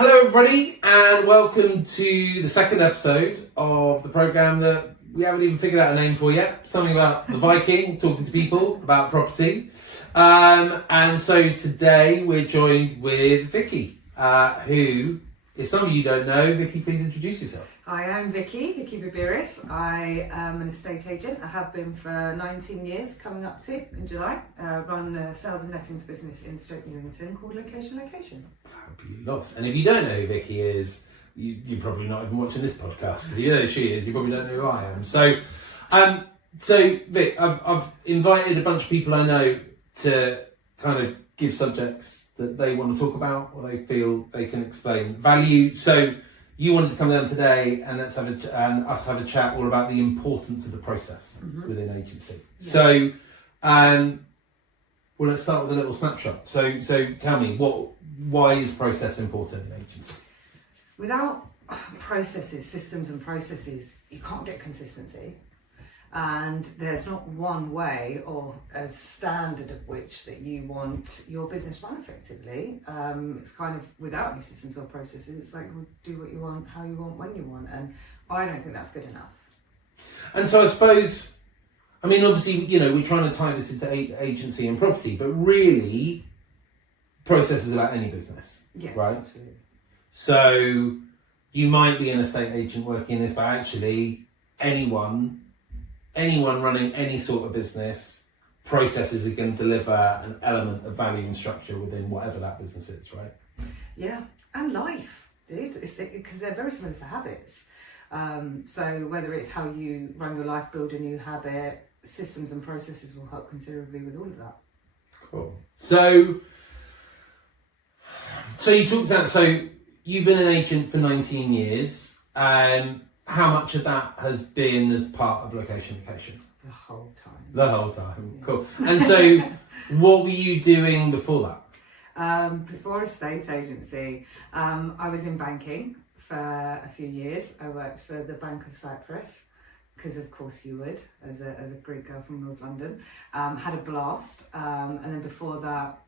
hello everybody, and welcome to the second episode of the programme that we haven't even figured out a name for yet. Something about the Viking, talking to people about property. And so today we're joined with Vicky, who, if some of you don't know, Vicky, please introduce yourself. Hi, I'm Vicky Bibiris. I am an estate agent. I have been for 19 years, coming up to in July. Run a sales and lettings business in Stoke Newington called Location. Fabulous. And if you don't know who Vicky is, you're probably not even watching this podcast, because you know who she is, you probably don't know who I am. So Vic, I've invited a bunch of people I know to kind of give subjects that they want to talk about or they feel they can explain value. So you wanted to come down today and us have a chat all about the importance of the process within agency. Yeah. So, well, let's start with a little snapshot. So tell me, why is process important in agency? Without processes, systems and processes, you can't get consistency. And there's not one way or a standard of which that you want your business run effectively. It's kind of without any systems or processes, it's like, well, do what you want, how you want, when you want. And I don't think that's good enough. And so I suppose, I mean, obviously, you know, we're trying to tie this into agency and property, but really, process is about any business, right? Absolutely. So you might be an estate agent working in this, but actually anyone running any sort of business, processes are going to deliver an element of value and structure within whatever that business is, right? Yeah, and life, dude, because they're very similar to habits. So whether it's how you run your life, build a new habit, systems and processes will help considerably with all of that. Cool. So you talked about, so you've been an agent for 19 years. How much of that has been as part of Location? The whole time. The whole time, yeah. Cool. And so what were you doing before that? Before estate agency, I was in banking for a few years. I worked for the Bank of Cyprus, because of course you would, as a Greek girl from North London. Had a blast, and then before that,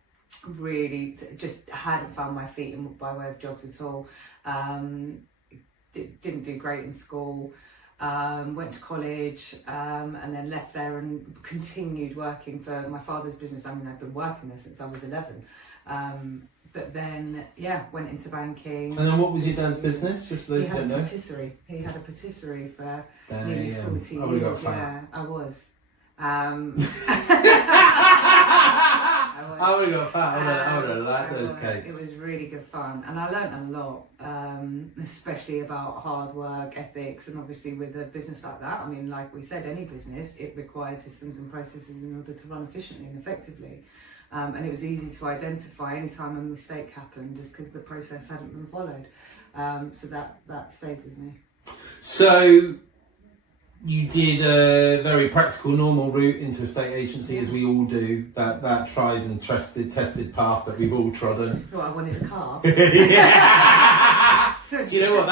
really just hadn't found my feet by way of jobs at all. Didn't do great in school, went to college, and then left there and continued working for my father's business. I mean, I've been working there since I was 11. But then, went into banking. And then what was your dad's business? Just for those who don't know. He had a patisserie for nearly 40 years. We got fat. I was. I would have got fat. I would have liked those cakes. It was really good fun, and I learned a lot, especially about hard work, ethics, and obviously with a business like that. I mean, like we said, any business, it required systems and processes in order to run efficiently and effectively. And it was easy to identify any time a mistake happened, just because the process hadn't been followed. So that stayed with me. So you did a very practical, normal route into estate agency, as we all do. That tried and tested path that we've all trodden. Well, I wanted a car. Yeah. Do you know what?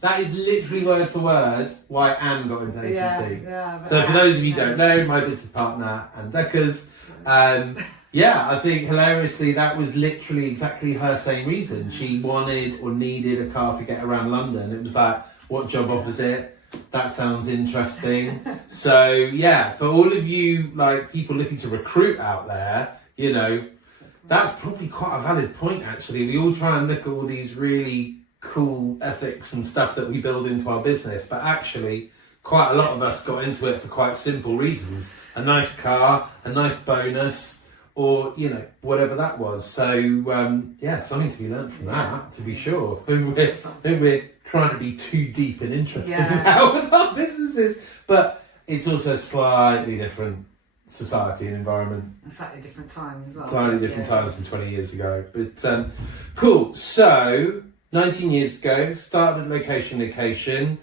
That is literally word for word why Anne got into agency. So for those of you who don't know, my business partner Anne Deckers. I think hilariously that was literally exactly her same reason. She wanted or needed a car to get around London. It was like, what job offers it? That sounds interesting. So for all of you like people looking to recruit out there, you know, that's probably quite a valid point actually. We all try and look at all these really cool ethics and stuff that we build into our business, but actually quite a lot of us got into it for quite simple reasons. A nice car, a nice bonus, or, you know, whatever that was. So, something to be learned from that, to be sure. We're trying to be too deep and interesting now with our businesses. But it's also a slightly different society and environment. A slightly different time as well. Slightly different times than 20 years ago. But, cool. So, 19 years ago, started Location.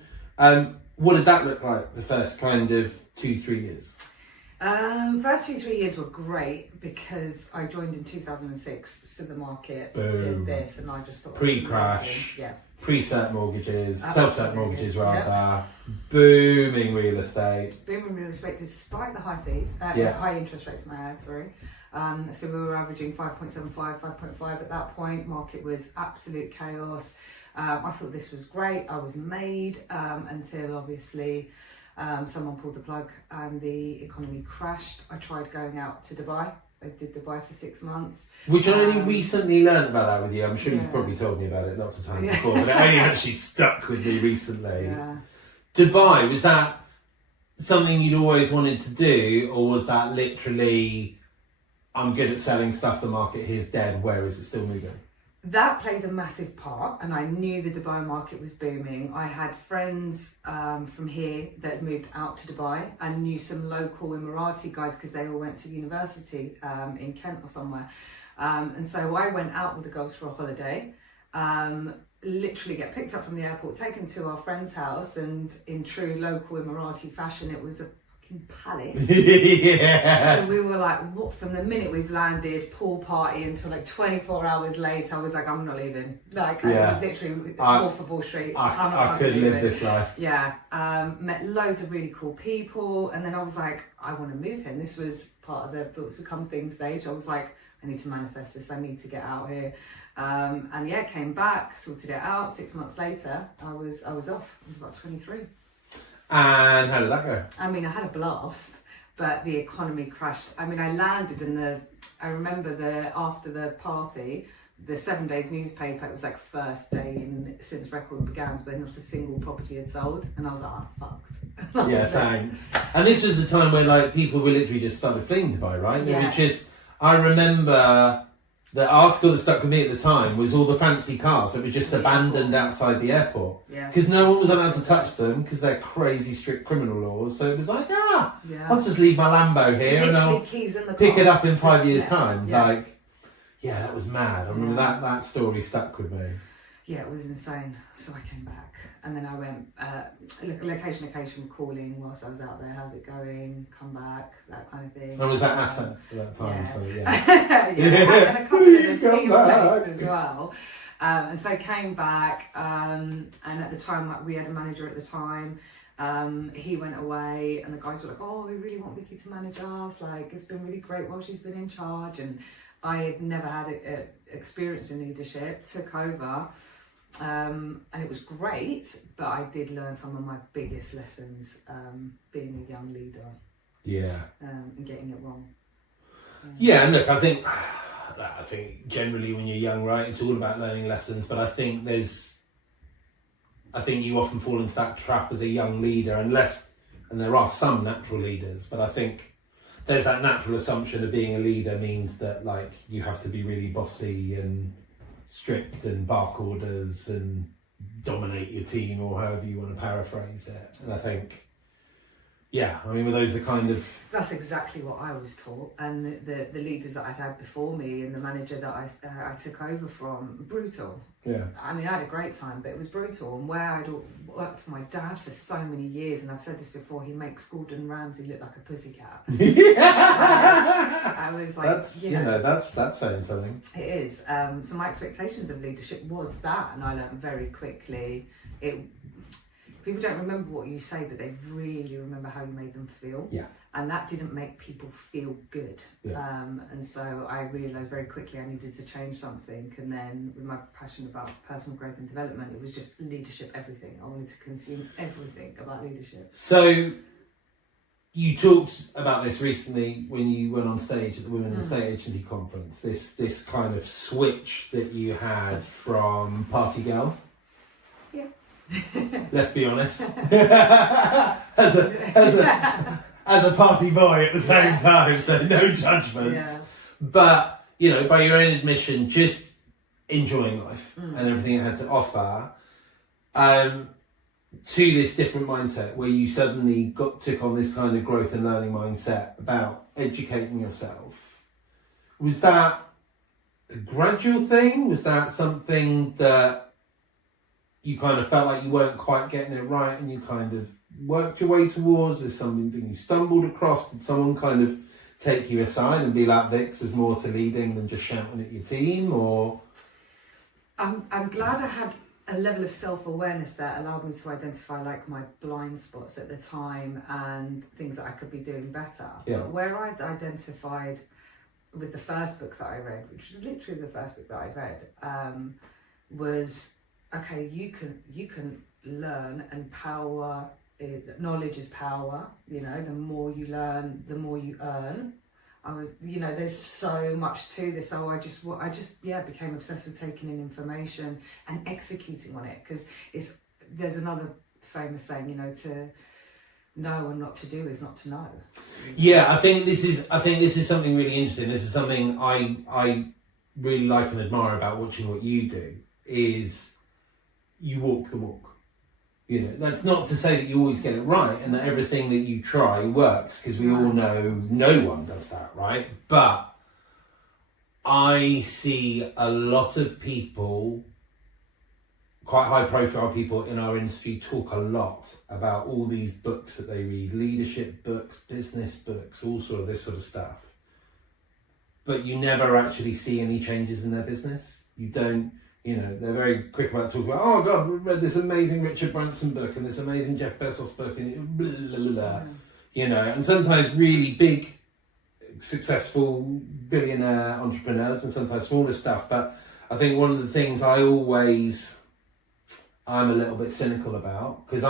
What did that look like the first kind of 2-3 years? First 2-3 years were great because I joined in 2006, so the market Boom. did this, and I just thought pre-crash, pre-set mortgages, self-set mortgages rather, booming real estate. Booming real estate despite the high fees, high interest rates, may I add, sorry. So we were averaging 5.75, 5.5 at that point. Market was absolute chaos. I thought this was great. I was made until obviously someone pulled the plug and the economy crashed. I tried going out to Dubai. I did Dubai for 6 months. Which I only recently learned about that with you. I'm sure you've probably told me about it lots of times before, but it only actually stuck with me recently. Yeah. Dubai, was that something you'd always wanted to do, or was that literally, I'm good at selling stuff, the market here's dead, where is it still moving? That played a massive part, and I knew the Dubai market was booming. I had friends from here that moved out to Dubai. I knew some local Emirati guys because they all went to university in Kent or somewhere. And so I went out with the girls for a holiday, literally get picked up from the airport, taken to our friend's house, and in true local Emirati fashion, it was a palace. Yeah. So we were like, what? From the minute we've landed, pool party until like 24 hours later, I was like, I'm not leaving. Like, I was literally off of Wall Street. I could live this life. Yeah. Met loads of really cool people, and then I was like, I want to move here. And this was part of the thoughts become things stage. I was like, I need to manifest this. I need to get out here. And yeah, came back, sorted it out. 6 months later, I was off. I was about 23. And how did that go? I mean, I had a blast, but the economy crashed. I mean, I landed in I remember after the party, the 7 Days newspaper, it was like first day since record began, but not a single property had sold. And I was like, oh, fucked. Yeah, thanks. And this was the time where like people were literally just started fleeing Dubai, right? Yeah. I remember the article that stuck with me at the time was all the fancy cars that were just abandoned outside the airport. Yeah. Because no one was allowed to touch them because they're crazy strict criminal laws. So it was like, I'll just leave my Lambo here and I'll keys in the pick car. it up in 5 years' time. Yeah. Like, yeah, that was mad. I remember that story stuck with me. Yeah, it was insane. So I came back and then I went, location calling whilst I was out there. How's it going? Come back, that kind of thing. And was that asset at that time? Yeah. So, yeah. And a couple of the Please come team back. mates as well. And so came back, and at the time, like, we had a manager at the time. He went away, and the guys were like, "Oh, we really want Vicky to manage us. Like, it's been really great while she's been in charge." And I had never had experience in leadership. Took over, and it was great. But I did learn some of my biggest lessons being a young leader. Yeah. And getting it wrong. Yeah, and look, I think generally when you're young, right, it's all about learning lessons. But I think you often fall into that trap as a young leader, and there are some natural leaders, but I think there's that natural assumption of being a leader means that like you have to be really bossy and strict and bark orders and dominate your team, or however you want to paraphrase it. And I think, yeah, I mean, were those the kind of... That's exactly what I was taught, and the leaders that I'd had before me and the manager that I took over from, brutal. Yeah. I mean, I had a great time, but it was brutal. And where I'd worked for my dad for so many years, and I've said this before, he makes Gordon Ramsay look like a pussycat. Yeah. So I was like, that's saying something. It is. So my expectations of leadership was that, and I learned very quickly. People don't remember what you say, but they really remember how you made them feel. Yeah. And that didn't make people feel good. Yeah. And so I realised very quickly I needed to change something. And then with my passion about personal growth and development, it was just leadership, everything. I wanted to consume everything about leadership. So you talked about this recently when you went on stage at the Women in Estate Agency Conference, this kind of switch that you had from party girl. Yeah. Let's be honest. as a party boy at the same time, so no judgments. Yeah. But, by your own admission, just enjoying life and everything it had to offer, to this different mindset where you suddenly took on this kind of growth and learning mindset about educating yourself. Was that a gradual thing? Was that something that you kind of felt like you weren't quite getting it right and you kind of worked your way towards? Is something that you stumbled across? Did someone kind of take you aside and be like, Vix, there's more to leading than just shouting at your team? Or I'm glad I had a level of self-awareness that allowed me to identify like my blind spots at the time and things that I could be doing better. Yeah. But where I'd identified with the first book that I read, which was literally the first book that I read, was, okay, you can learn, and power, knowledge is power, you know, the more you learn, the more you earn. There's so much to this, so I just became obsessed with taking in information and executing on it, because there's another famous saying, you know, to know and not to do is not to know. Yeah, I think this is something really interesting. This is something I really like and admire about watching what you do, is you walk the walk. You know, that's not to say that you always get it right and that everything that you try works, because we all know no one does that, right? But I see a lot of people, quite high profile people in our industry, talk a lot about all these books that they read, leadership books, business books, all sort of this sort of stuff. But you never actually see any changes in their business. You don't, you know, they're very quick about talking about, oh God, we read this amazing Richard Branson book and this amazing Jeff Bezos book and blah, blah, blah, blah. You know, and sometimes really big, successful billionaire entrepreneurs and sometimes smaller stuff. But I think one of the things I'm a little bit cynical about, because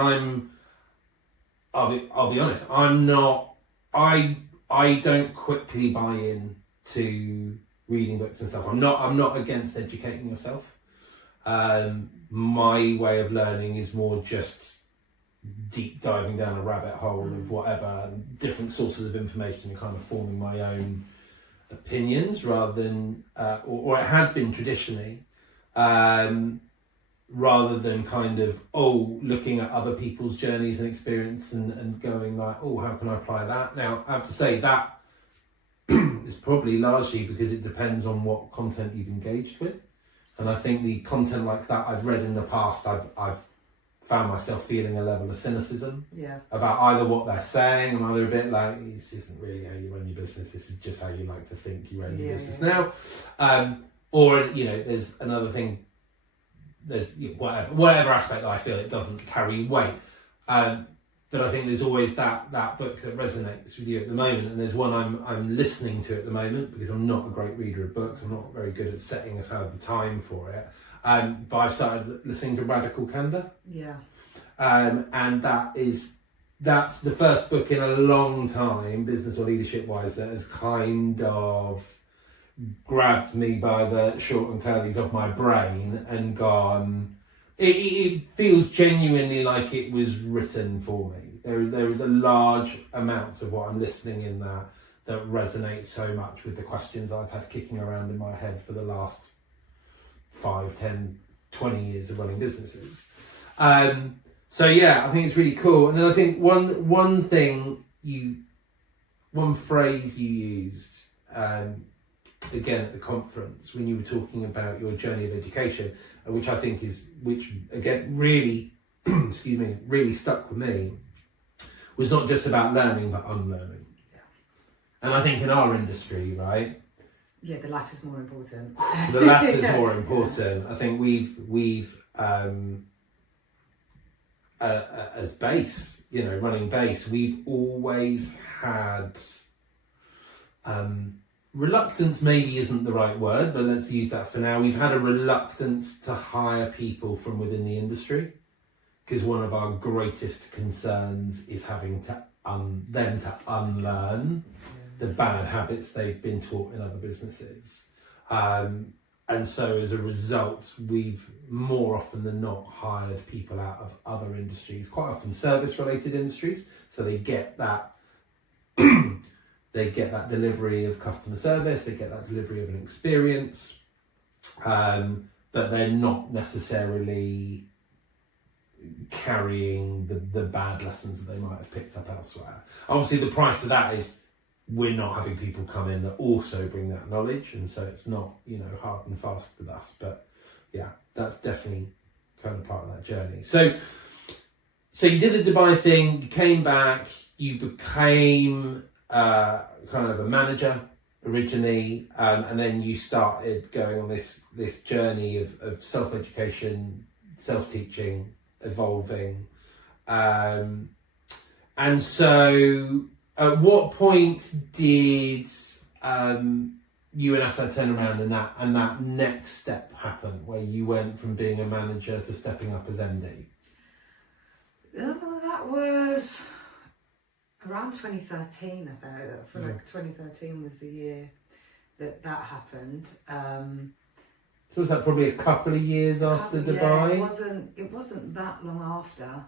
I'll be honest, I don't quickly buy in to reading books and stuff. I'm not against educating yourself. My way of learning is more just deep diving down a rabbit hole of whatever, different sources of information, and kind of forming my own opinions rather than, or it has been traditionally, rather than kind of, looking at other people's journeys and experience and going like, how can I apply that? Now, I have to say that is probably largely because it depends on what content you've engaged with. And I think the content like that I've read in the past, I've found myself feeling a level of cynicism about either what they're saying, and either a bit like, this isn't really how you run your business, this is just how you like to think you run your business now. Or, you know, there's another thing, there's whatever aspect that I feel it doesn't carry weight. But I think there's always that book that resonates with you at the moment, and there's one I'm listening to at the moment, because I'm not a great reader of books. I'm not very good at setting aside the time for it. But I've started listening to Radical Candor. Yeah. And that's the first book in a long time, business or leadership wise, that has kind of grabbed me by the short and curlies of my brain and gone, it feels genuinely like it was written for me. There is a large amount of what I'm listening in that resonates so much with the questions I've had kicking around in my head for the last 5, 10, 20 years of running businesses. So yeah, I think it's really cool. And then I think one phrase you used, again at the conference when you were talking about your journey of education, which I think which again really, really stuck with me, was not just about learning but unlearning. Yeah. And I think in our industry, right? Yeah, the latter's more important. The latter's more important. I think we've as base, you know, running base, we've always had reluctance maybe isn't the right word, but let's use that for now. We've had a reluctance to hire people from within the industry, because one of our greatest concerns is having to them to unlearn the bad habits they've been taught in other businesses. And so as a result, we've more often than not hired people out of other industries, quite often service related industries. So they get that delivery of customer service, they get that delivery of an experience, but they're not necessarily carrying the bad lessons that they might have picked up elsewhere. Obviously the price to that is we're not having people come in that also bring that knowledge, and so it's not, you know, hard and fast with us. But yeah, that's definitely kind of part of that journey. So you did the Dubai thing, you came back, you became kind of a manager originally, and then you started going on this journey of self-education, self-teaching, evolving, and so at what point did you and Assad turned around and that next step happened where you went from being a manager to stepping up as MD? That was around 2013, I think. I feel like 2013 was the year that happened. So was that probably a couple of years after Dubai? It wasn't that long after.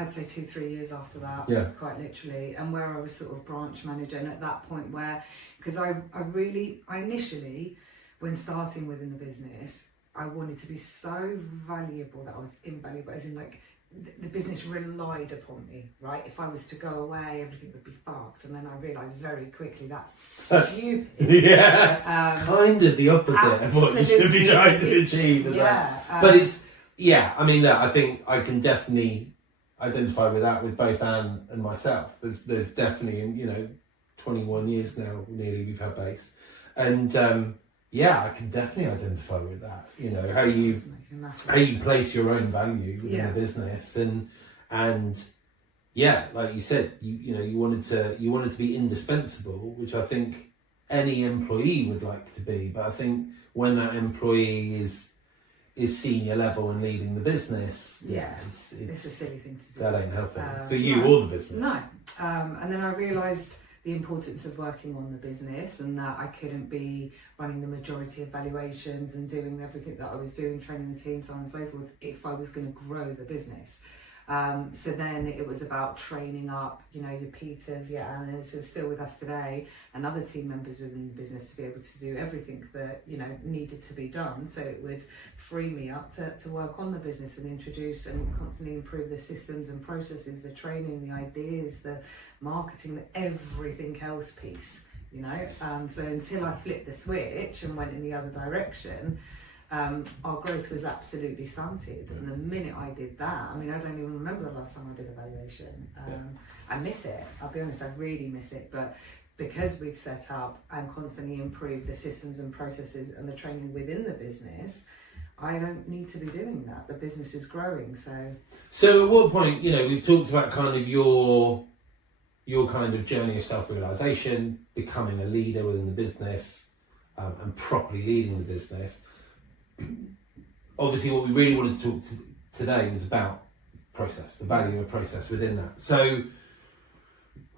I'd say 2-3 years after that, quite literally, and where I was sort of branch manager, and at that point because I initially, when starting within the business, I wanted to be so valuable that I was invaluable, as in like the business relied upon me, right? If I was to go away, everything would be fucked, and then I realised very quickly that's stupid. Kind of the opposite of what you should be trying to achieve. But it's, I mean, I think I can definitely identify with that with both Anne and myself. There's definitely, 21 years now nearly we've had base, and I can definitely identify with that. How you place your own value within the business, and like you said, you wanted to be indispensable, which I think any employee would like to be. But I think when that employee is senior level and leading the business, it's a silly thing to do. That ain't healthy for you or the business. No, and then I realised the importance of working on the business, and that I couldn't be running the majority of valuations and doing everything that I was doing, training the team, so on and so forth, if I was going to grow the business. So then it was about training up, your Peters, your Annas, who are still with us today, and other team members within the business to be able to do everything that, needed to be done. So it would free me up to work on the business and introduce and constantly improve the systems and processes, the training, the ideas, the marketing, the everything else piece, So until I flipped the switch and went in the other direction, our growth was absolutely stunted, and the minute I did that, I don't even remember the last time I did a valuation. I miss it, I'll be honest, I really miss it, but because we've set up and constantly improved the systems and processes and the training within the business, I don't need to be doing that. The business is growing, So at what point, we've talked about kind of your kind of journey of self-realisation, becoming a leader within the business, and properly leading the business. Obviously, what we really wanted to talk today was about process, the value of process within that. So,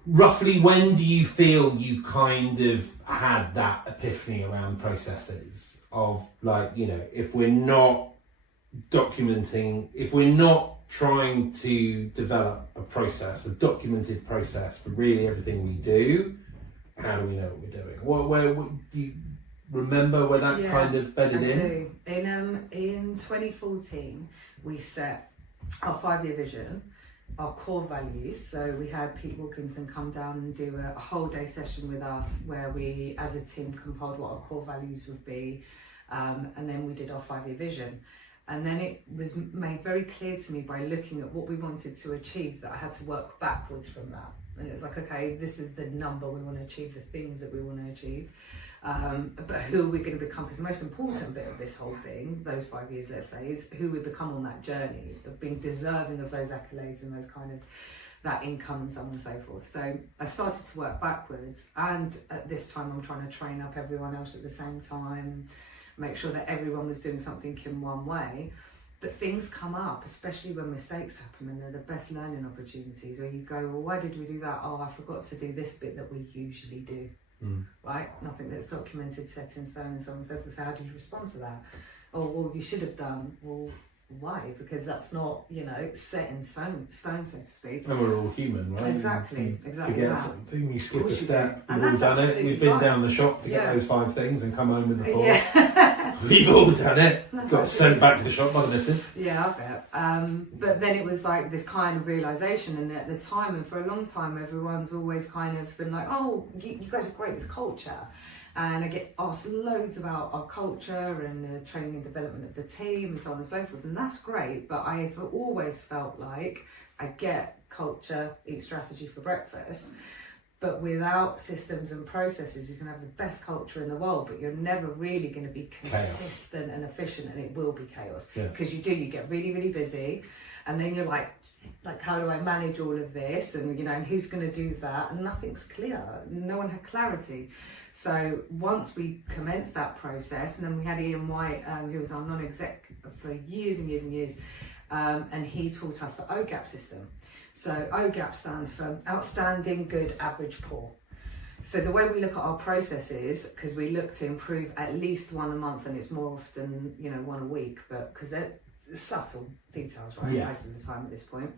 roughly when do you feel you kind of had that epiphany around processes of, like, if we're not documenting, if we're not trying to develop a process, a documented process for really everything we do, how do we know what we're doing? Where do you remember where that kind of bedded in? I do. In 2014, we set our 5-year vision, our core values. So we had Pete Wilkinson come down and do a whole day session with us where we, as a team, compiled what our core values would be, and then we did our 5-year vision. And then it was made very clear to me by looking at what we wanted to achieve that I had to work backwards from that. And it was like, okay, this is the number we want to achieve, the things that we want to achieve. But who are we going to become? Because the most important bit of this whole thing, those 5 years, let's say, is who we become on that journey of being deserving of those accolades and those kind of that income and so on and so forth. So I started to work backwards, and at this time I'm trying to train up everyone else at the same time, make sure that everyone was doing something in one way. But things come up, especially when mistakes happen, and they're the best learning opportunities where you go, well, why did we do that? Oh, I forgot to do this bit that we usually do. Right? Nothing that's documented, set in stone, and so on and so forth. So how do you respond to that? Oh, well, you should have done. Well, why? Because that's not, set in stone, so to speak. And we're all human, right? Exactly Forget that. something, you skip a step. We've all done it. We've been down the shop to get those 5 things and come home with the 4. We've all done it. Got sent back to the shop by the missus. Yeah, I bet. But then it was like this kind of realisation, and at the time, and for a long time, everyone's always kind of been like, oh, you guys are great with culture. And I get asked loads about our culture and the training and development of the team and so on and so forth. And that's great, but I've always felt like I get culture, eat strategy for breakfast. But without systems and processes, you can have the best culture in the world, but you're never really going to be consistent and efficient, and it will be chaos. Because you get really, really busy, and then you're like like, how do I manage all of this, and and who's going to do that, and nothing's clear. No one had clarity. So once we commenced that process, and then we had Ian White, who was our non-exec for years and years and years, and he taught us the OGAP system. So OGAP stands for Outstanding, Good, Average, Poor. So the way we look at our processes, because we look to improve at least one a month, and it's more often one a week, but because they're subtle details, right? Yeah. Most of the time at this point.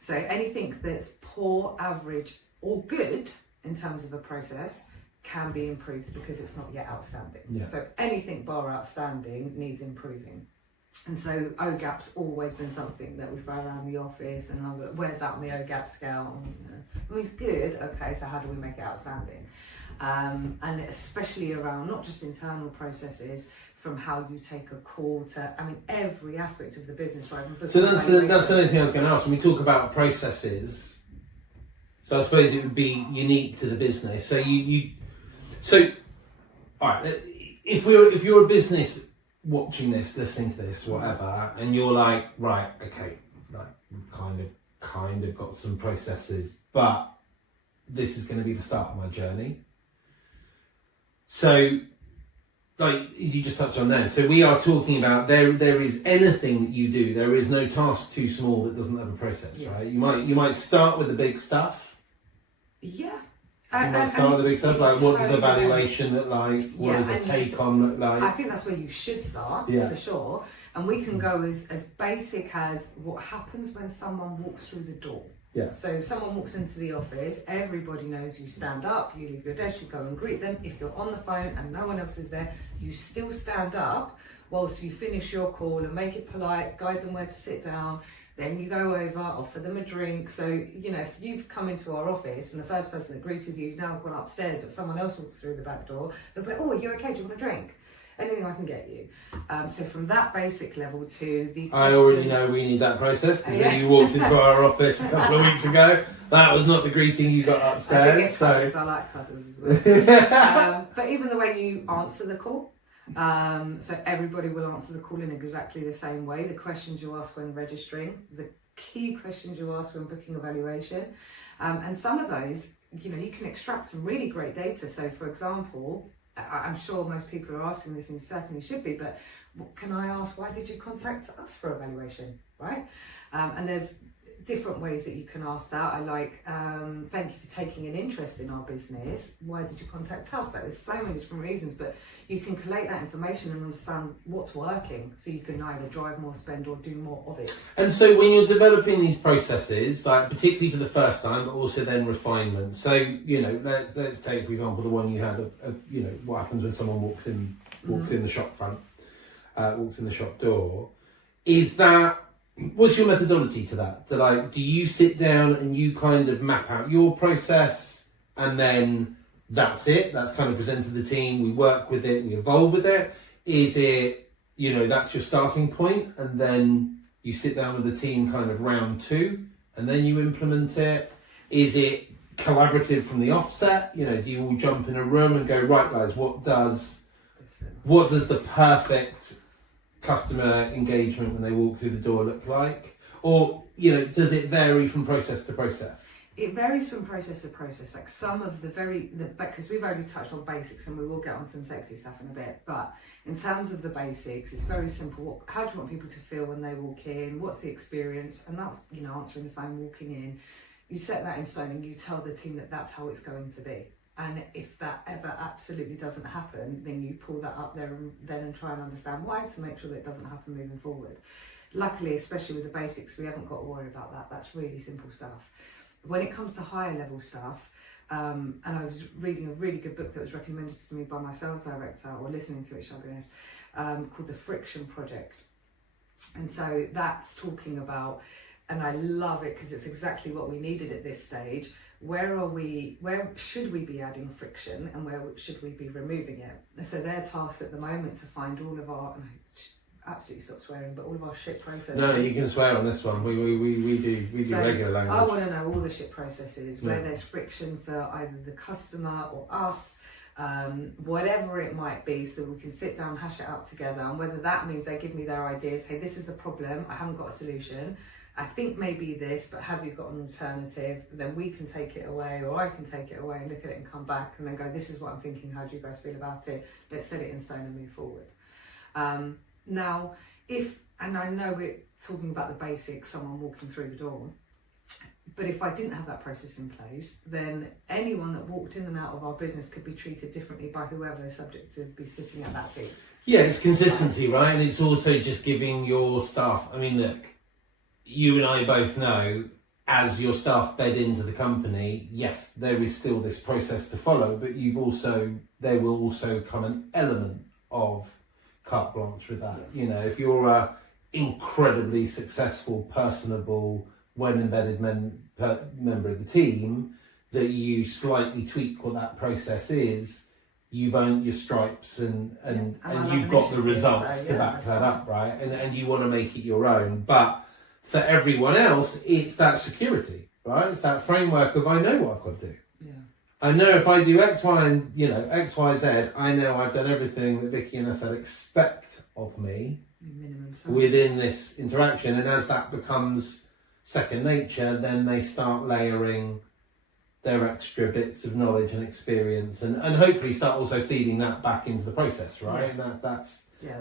So anything that's poor, average, or good in terms of a process can be improved because it's not yet outstanding. Yeah. So anything bar outstanding needs improving. And so OGAP's always been something that we throw around the office, and I'm like, where's that on the OGAP scale? I mean, it's good, okay, so how do we make it outstanding? And especially around not just internal processes, from how you take a call to, every aspect of the business, right? So that's the only thing I was going to ask. When we talk about processes, so I suppose it would be unique to the business. So all right, if you're a business watching this, listening to this, whatever, and you're like, right, okay, like we've kind of got some processes, but this is going to be the start of my journey. So, like as you just touched on there, so we are talking about there is anything that you do, there is no task too small that doesn't have a process, right? You might start with the big stuff. Yeah. You might start with the big stuff, like what does evaluation look like? What does a take-on look like? I think that's where you should start, for sure. And we can go as basic as what happens when someone walks through the door. Yeah. So if someone walks into the office, everybody knows you stand up, you leave your desk, you go and greet them. If you're on the phone and no one else is there, you still stand up whilst you finish your call and make it polite, guide them where to sit down. Then you go over, offer them a drink. So, if you've come into our office and the first person that greeted you is now gone upstairs, but someone else walks through the back door, they'll be like, oh, are you okay? Do you want a drink? Anything I can get you. So from that basic level to the I already know we need that process, because when you walked into our office a couple of weeks ago, that was not the greeting you got upstairs. I like cuddles as well. But even the way you answer the call, so everybody will answer the call in exactly the same way. The questions you ask when registering, the key questions you ask when booking evaluation, and some of those, you can extract some really great data. So for example, I'm sure most people are asking this, and certainly should be, but can I ask, why did you contact us for evaluation, right? And there's different ways that you can ask that. I like, thank you for taking an interest in our business. Why did you contact us? There's so many different reasons, but you can collate that information and understand what's working, so you can either drive more spend or do more of it. And so when you're developing these processes, like particularly for the first time, but also then refinement. So, let's take, for example, the one you had of what happens when someone walks in the shop front, walks in the shop door. Is that, what's your methodology to that? Do you sit down and you kind of map out your process, and then that's it? That's kind of presented to the team, we work with it, we evolve with it? Is it, that's your starting point, and then you sit down with the team kind of round two, and then you implement it? Is it collaborative from the offset? Do you all jump in a room and go, right guys, what does the perfect customer engagement when they walk through the door look like? Or, does it vary from process to process? It varies from process to process. Like some of because we've only touched on basics, and we will get on some sexy stuff in a bit, but in terms of the basics, it's very simple. How do you want people to feel when they walk in? What's the experience? And that's, answering the phone, walking in. You set that in stone and you tell the team that that's how it's going to be. And if that ever absolutely doesn't happen, then you pull that up there and try and understand why, to make sure that it doesn't happen moving forward. Luckily, especially with the basics, we haven't got to worry about that. That's really simple stuff. When it comes to higher level stuff, and I was reading a really good book that was recommended to me by my sales director, or listening to it, shall I be honest, called The Friction Project. And so that's talking about, and I love it because it's exactly what we needed at this stage. Where should we be adding friction, and where should we be removing it? And so their task at the moment to find all of our, absolutely stop swearing, but all of our shit processes. No, you can swear on this one. We do regular language. I want to know all the shit processes, where there's friction for either the customer or us, whatever it might be, so that we can sit down, hash it out together. And whether that means they give me their ideas, hey, this is the problem, I haven't got a solution, I think maybe this, but have you got an alternative? Then we can take it away, or I can take it away and look at it and come back and then go, this is what I'm thinking, how do you guys feel about it? Let's set it in stone and move forward. Now, and I know we're talking about the basics, someone walking through the door, but if I didn't have that process in place, then anyone that walked in and out of our business could be treated differently by whoever is subject to be sitting at that seat. Yeah, it's consistency, right? And it's also just giving your staff, I mean, look, you and I both know, as your staff bed into the company, yes, there is still this process to follow, but there will also come an element of carte blanche with that. You know, if you're a incredibly successful, personable, well-embedded member of the team, that you slightly tweak what that process is, you've earned your stripes and you've got the results to back that up, right? And you want to make it your own. But for everyone else, it's that security, right? It's that framework of, I know what I've got to do. Yeah. I know if I do X, Y, and X, Y, Z, I know I've done everything that Vicky and Asad expect of me within this interaction. And as that becomes second nature, then they start layering their extra bits of knowledge and experience, and hopefully start also feeding that back into the process, right? Yeah. And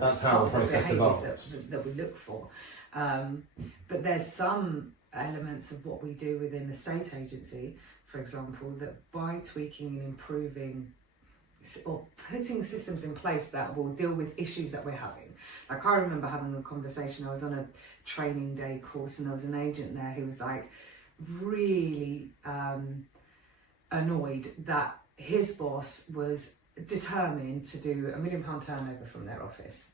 that's how the process evolves. That we look for. But there's some elements of what we do within the state agency, for example, that by tweaking and improving or putting systems in place that will deal with issues that we're having. Like, I remember having a conversation, I was on a training day course and there was an agent there who was like really annoyed that his boss was determined to do £1 million turnover from their office.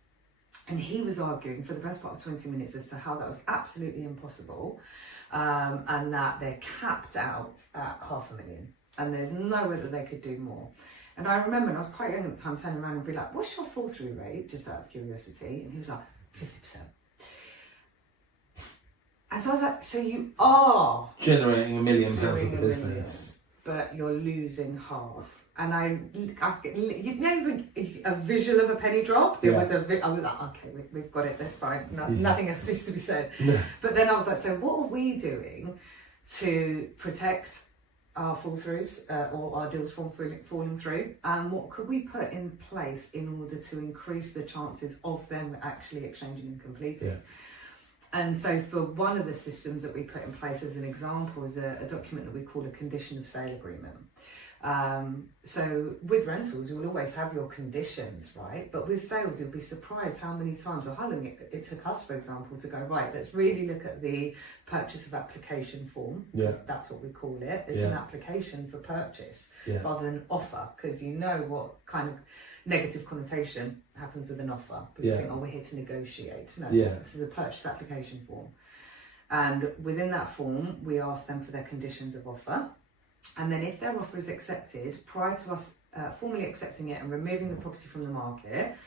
And he was arguing for the best part of 20 minutes as to how that was absolutely impossible, and that they're capped out at $500,000 and there's no way that they could do more. And I remember, and I was quite young at the time, turning around and be like, what's your fall through rate, just out of curiosity? And he was like, 50%. And so I was like, so you are generating £1 million of the business, but you're losing half. And I you know, a visual of a penny drop. I was like, okay, we've got it. That's fine. Nothing else needs to be said. No. But then I was like, so what are we doing to protect our fall throughs or our deals from falling through? And what could we put in place in order to increase the chances of them actually exchanging and completing? Yeah. And so for one of the systems that we put in place as an example is a document that we call a condition of sale agreement. So with rentals, you will always have your conditions, right? But with sales, you'll be surprised how many times or how long it took us, for example, to go, right, let's really look at the purchase of application form. Yeah. That's what we call it. It's an application for purchase rather than offer, because you know what kind of negative connotation happens with an offer. People think, oh, we're here to negotiate. No, this is a purchase application form. And within that form, we ask them for their conditions of offer. And then if their offer is accepted, prior to us formally accepting it and removing the property from the market,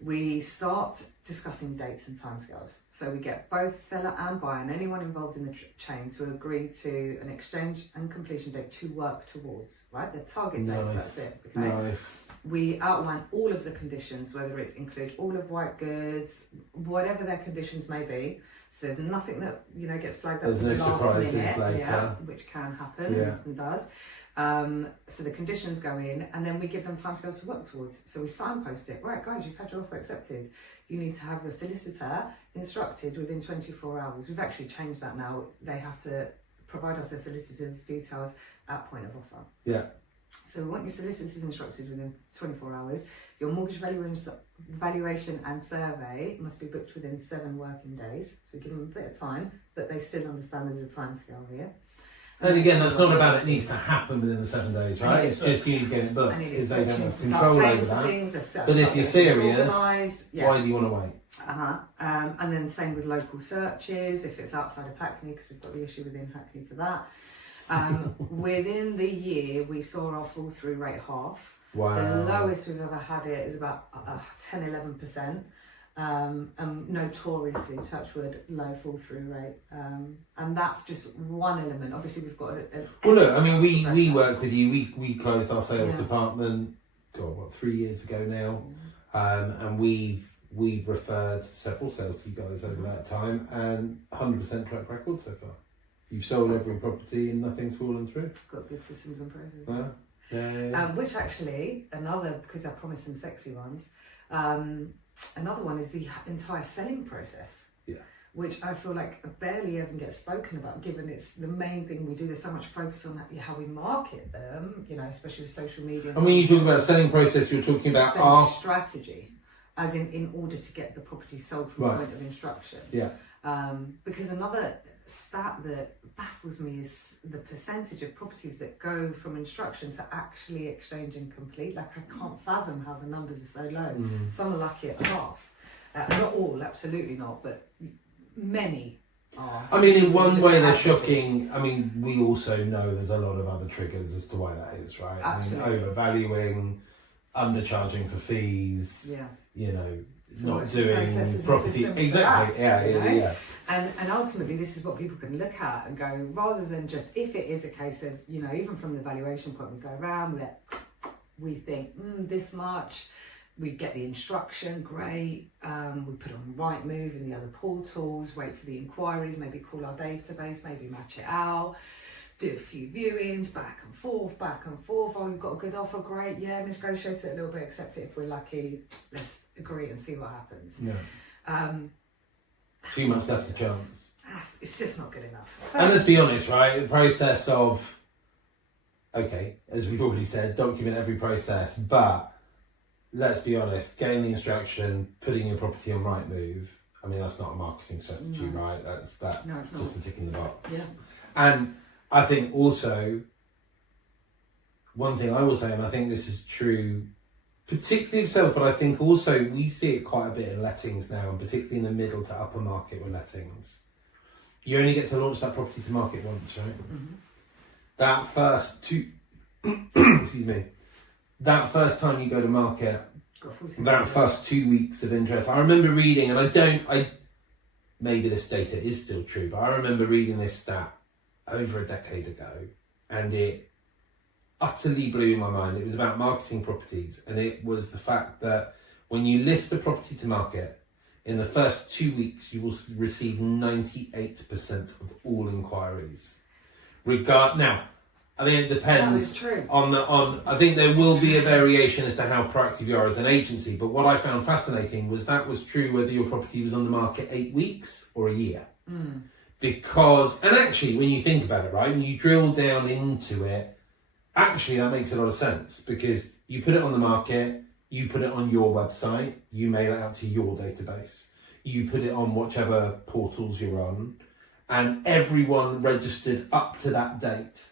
we start discussing dates and timescales. So we get both seller and buyer and anyone involved in the chain to agree to an exchange and completion date to work towards, right? The target dates, that's it. Okay? Nice. We outline all of the conditions, whether it's include all of white goods, whatever their conditions may be. So there's nothing that gets flagged up at the last minute, later. Which can happen and does. So the conditions go in, and then we give them timescales to work towards. So we signpost it. Right, guys, you've had your offer accepted. You need to have your solicitor instructed within 24 hours. We've actually changed that now. They have to provide us their solicitor's details at point of offer. Yeah. So we want your solicitors instructed within 24 hours. Your mortgage valuation and survey must be booked within 7 working days. So give them a bit of time, but they still understand there's a time scale here. And again, that's not about it needs to happen within the 7 days, right? It's just you get it booked because they don't have control over that. But if you're serious, why do you want to wait? And then same with local searches, if it's outside of Hackney, because we've got the issue within Hackney for that. Within the year, we saw our fall through rate half. Wow. The lowest we've ever had it is about 10-11%. And notoriously, touch wood, low fall through rate. And that's just one element. Obviously, we've got well, look, I mean, we work with you. We closed our sales department 3 years ago now, and we've referred several sales to you guys over that time, and 100% track record so far. You've sold every property and nothing's fallen through. Got good systems and processes. Yeah. Which actually, because I promised some sexy ones, another one is the entire selling process. Yeah. Which I feel like barely even gets spoken about, given it's the main thing we do. There's so much focus on how we market them, especially with social media. And when you talk about selling process, you're talking about our strategy, as in order to get the property sold from the point of instruction. Yeah. Because another stat that baffles me is the percentage of properties that go from instruction to actually exchange and complete. Like, I can't fathom how the numbers are so low. Some are lucky at half. Not all, absolutely not, but many are. I mean, in one way they're shocking. I mean, we also know there's a lot of other triggers as to why that is, right? Absolutely. I mean, overvaluing, undercharging for fees, not doing property. Exactly, yeah. And ultimately, this is what people can look at and go, rather than just, if it is a case of, even from the valuation point, we go around, we think, this much. We get the instruction, great. We put on Rightmove and the other portals, wait for the inquiries, maybe call our database, maybe match it out, do a few viewings, back and forth. Oh, you've got a good offer, great. Yeah, negotiate it a little bit, accept it if we're lucky. Let's agree and see what happens. Yeah. Too much left to chance. It's just not good enough. And let's be honest, right? The process of, as we've already said, document every process, but let's be honest, getting the instruction, putting your property on Rightmove, I mean, that's not a marketing strategy, right? That's just a tick in the box. Yeah. And I think also, one thing I will say, and I think this is true, particularly of sales, but I think also we see it quite a bit in lettings now, and particularly in the middle to upper market with lettings. You only get to launch that property to market once, right? That first that first time you go to market, that first 2 weeks of interest. I remember reading, and maybe this data is still true, but I remember reading this stat over a decade ago, and it utterly blew my mind. It was about marketing properties, and it was the fact that when you list a property to market, in the first 2 weeks, you will receive 98% of all inquiries. Now, I mean, it depends on. I think there will be a variation as to how proactive you are as an agency. But what I found fascinating was that was true whether your property was on the market 8 weeks or a year. Because, and actually, when you think about it, right, when you drill down into it, actually that makes a lot of sense, because you put it on the market, you put it on your website, you mail it out to your database, you put it on whichever portals you're on, and everyone registered up to that date.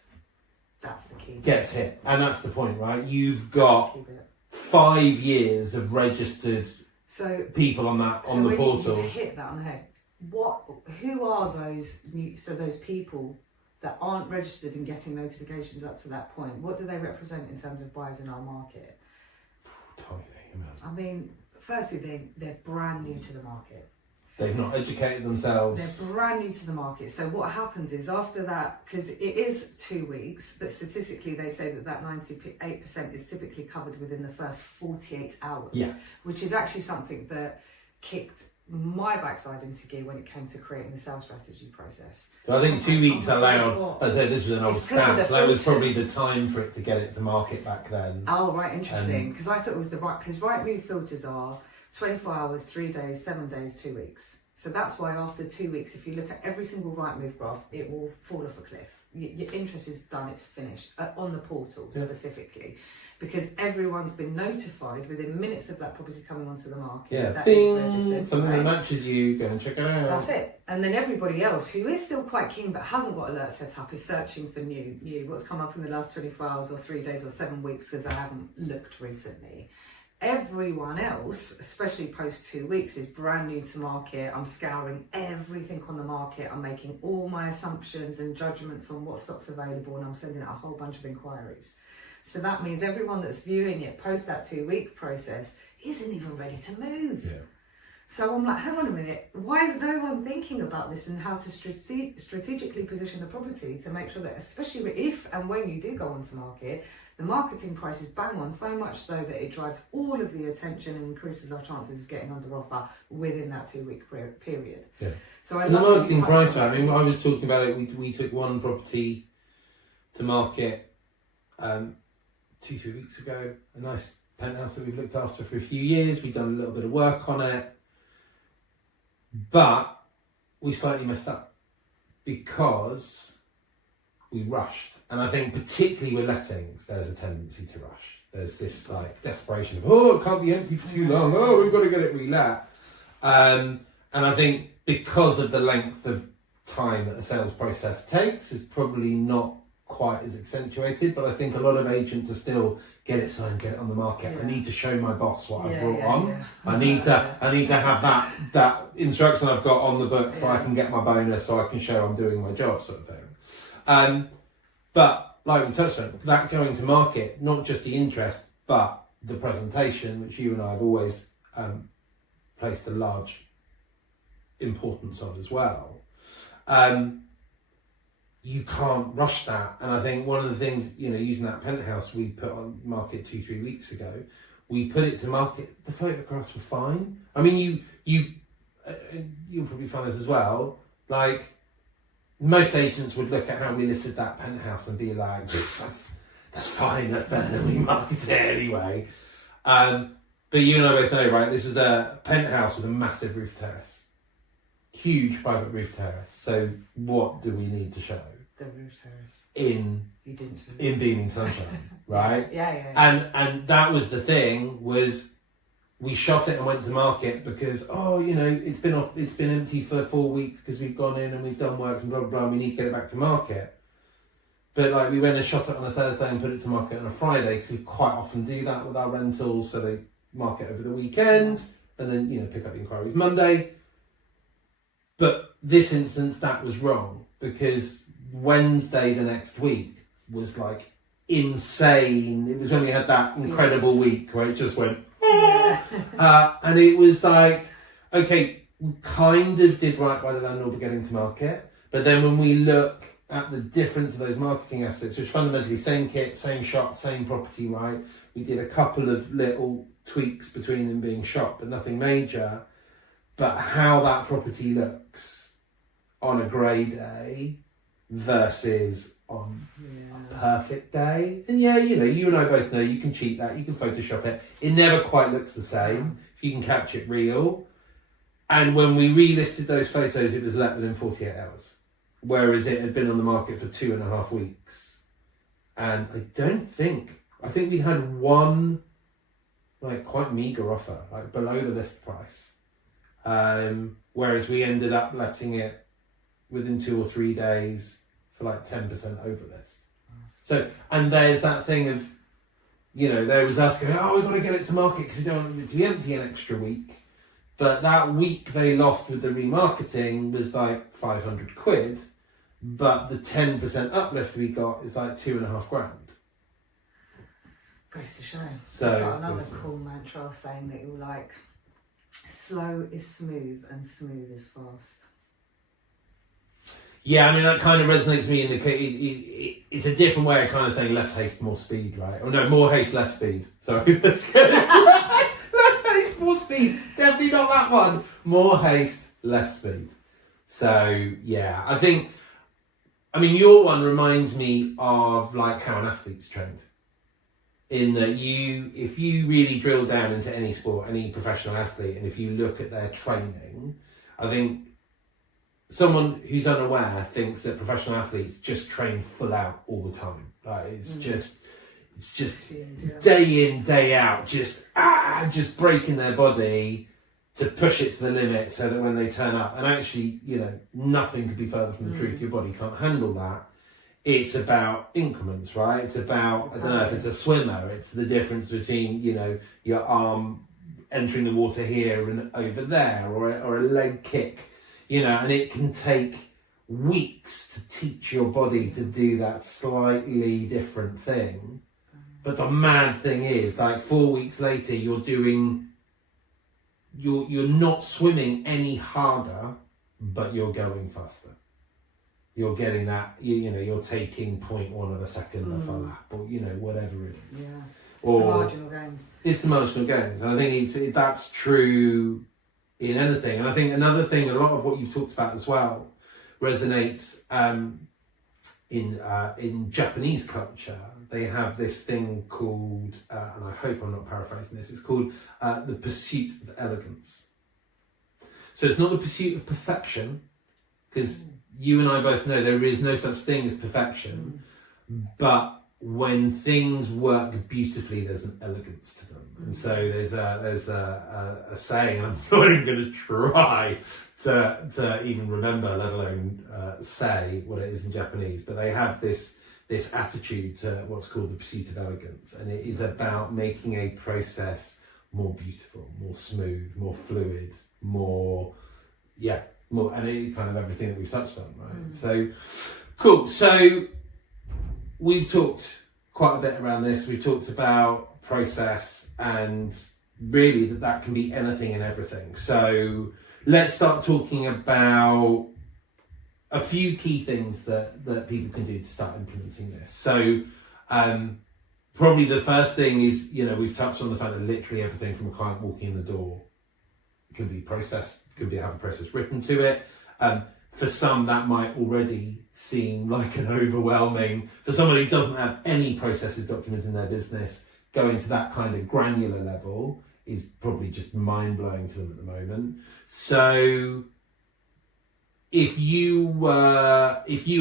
That's the key. Gets hit. And that's the point, right? You've got 5 years of registered people on the portals. You hit that on the head. Who are those people that aren't registered and getting notifications up to that point? What do they represent in terms of buyers in our market? Tiny amount. I mean, firstly, they're brand new to the market. They've not educated themselves. They're brand new to the market. So what happens is after that, because it is 2 weeks, but statistically they say that 98% is typically covered within the first 48 hours. Yeah. Which is actually something that kicked my backside into gear when it came to creating the sales strategy process. So I think 2 weeks allowed, as I said, this was an old stat, so that was probably the time for it to get it to market back then. Oh, right, interesting. Because I thought it was because Rightmove filters are 24 hours, 3 days, 7 days, 2 weeks. So that's why after 2 weeks, if you look at every single Rightmove graph, it will fall off a cliff. Your interest is done, it's finished, on the portal specifically. Because everyone's been notified within minutes of that property coming onto the market. That Bing, is registered. something that matches you, go and check it out. That's it. And then everybody else who is still quite keen but hasn't got alerts set up is searching for new, what's come up in the last 24 hours or 3 days or 7 weeks, because I haven't looked recently. Everyone else, especially post 2 weeks, is brand new to market. I'm scouring everything on the market. I'm making all my assumptions and judgments on what stock's available, and I'm sending out a whole bunch of inquiries. So that means everyone that's viewing it post that 2 week process isn't even ready to move. So I'm like, hang on a minute, why is no one thinking about this and how to strategically position the property to make sure that, especially if and when you do go onto market, the marketing price is bang on, so much so that it drives all of the attention and increases our chances of getting under offer within that 2-week period. Yeah. So and the marketing price, I mean, I was talking about it, we took one property to market 2-3 weeks ago, a nice penthouse that we've looked after for a few years. We've done a little bit of work on it. But we slightly messed up because we rushed. And I think particularly with lettings, there's a tendency to rush. There's this like desperation of, oh, it can't be empty for too long. Oh, we've got to get it relet. And I think because of the length of time that the sales process takes, it's probably not quite as accentuated. But I think a lot of agents are still, get it signed, get it on the market. Yeah. I need to show my boss what I've brought on. Yeah. I need to have that instruction I've got on the book so I can get my bonus, so I can show I'm doing my job, sort of thing. But like we touched on, that going to market, not just the interest, but the presentation, which you and I have always placed a large importance on as well. You can't rush that. And I think one of the things, using that penthouse we put on market 2-3 weeks ago, we put it to market, the photographs were fine. I mean, you'll probably find this as well, like most agents would look at how we listed that penthouse and be like, that's fine, that's better than we marketed it anyway. But you and I both know, right, this was a penthouse with a massive roof terrace. Huge private roof terrace. So what do we need to show? The roof terrace. In beaming sunshine, right? Yeah. And that was the thing, was we shot it and went to market because, it's been empty for 4 weeks because we've gone in and we've done works and blah, blah, blah, and we need to get it back to market. But like we went and shot it on a Thursday and put it to market on a Friday, because we quite often do that with our rentals. So they market over the weekend and then, pick up inquiries Monday. But this instance, that was wrong, because Wednesday the next week was like insane. It was when we had that incredible week where it just went, and it was like, okay, we kind of did right by the landlord for getting to market. But then when we look at the difference of those marketing assets, which fundamentally same kit, same shot, same property, right? We did a couple of little tweaks between them being shot, but nothing major. But how that property looks on a grey day versus on a perfect day. And you and I both know you can cheat that, you can Photoshop it. It never quite looks the same if you can catch it real. And when we relisted those photos, it was let within 48 hours. Whereas it had been on the market for 2.5 weeks. And I think we had one quite meagre offer, below the list price. Whereas we ended up letting it within 2 or 3 days for 10% over list. So, and there's that thing of, there was us going, we've got to get it to market because we don't want it to be empty an extra week. But that week they lost with the remarketing was 500 quid. But the 10% uplift we got is 2.5 grand. Goes to show. So I've got another cool mantra saying that you're slow is smooth and smooth is fast. Yeah, I mean, that kind of resonates with me in the it's a different way of kind of saying less haste, more speed, right? Or no, more haste, less speed. Sorry, let's go. Less haste, more speed. Definitely not that one. More haste, less speed. So, yeah, I mean, your one reminds me of how an athlete's trained. In that if you really drill down into any sport, any professional athlete, and if you look at their training, I think someone who's unaware thinks that professional athletes just train full out all the time. It's just day in, day out, just breaking their body to push it to the limit so that when they turn up, and actually, nothing could be further from the truth. Your body can't handle that. It's about increments, right? It's about, I don't know if it's a swimmer, it's the difference between, your arm entering the water here and over there, or a leg kick, and it can take weeks to teach your body to do that slightly different thing. But the mad thing is, 4 weeks later, you're doing you're not swimming any harder, but you're going faster. You're getting that, you're taking 0.1 of a second off a lap, or whatever it is. Yeah. Or the marginal gains. It's the marginal gains, and I think that's true in anything. And I think another thing, a lot of what you've talked about as well, resonates in Japanese culture. They have this thing called, and I hope I'm not paraphrasing this, it's called the pursuit of elegance. So it's not the pursuit of perfection, because you and I both know there is no such thing as perfection, but when things work beautifully, there's an elegance to them. And so there's a saying, and I'm not even going to try to even remember, let alone say what it is in Japanese, but they have this attitude to what's called the pursuit of elegance, and it is about making a process more beautiful, more smooth, more fluid, more, and it kind of everything that we've touched on, right? So, cool. So we've talked quite a bit around this. We talked about process, and really that can be anything and everything. So let's start talking about a few key things that people can do to start implementing this. So probably the first thing is, we've touched on the fact that literally everything from a client walking in the door can be processed, could have a process written to it. For some, that might already seem like an overwhelming, for someone who doesn't have any processes documented in their business, going to that kind of granular level is probably just mind-blowing to them at the moment. So if you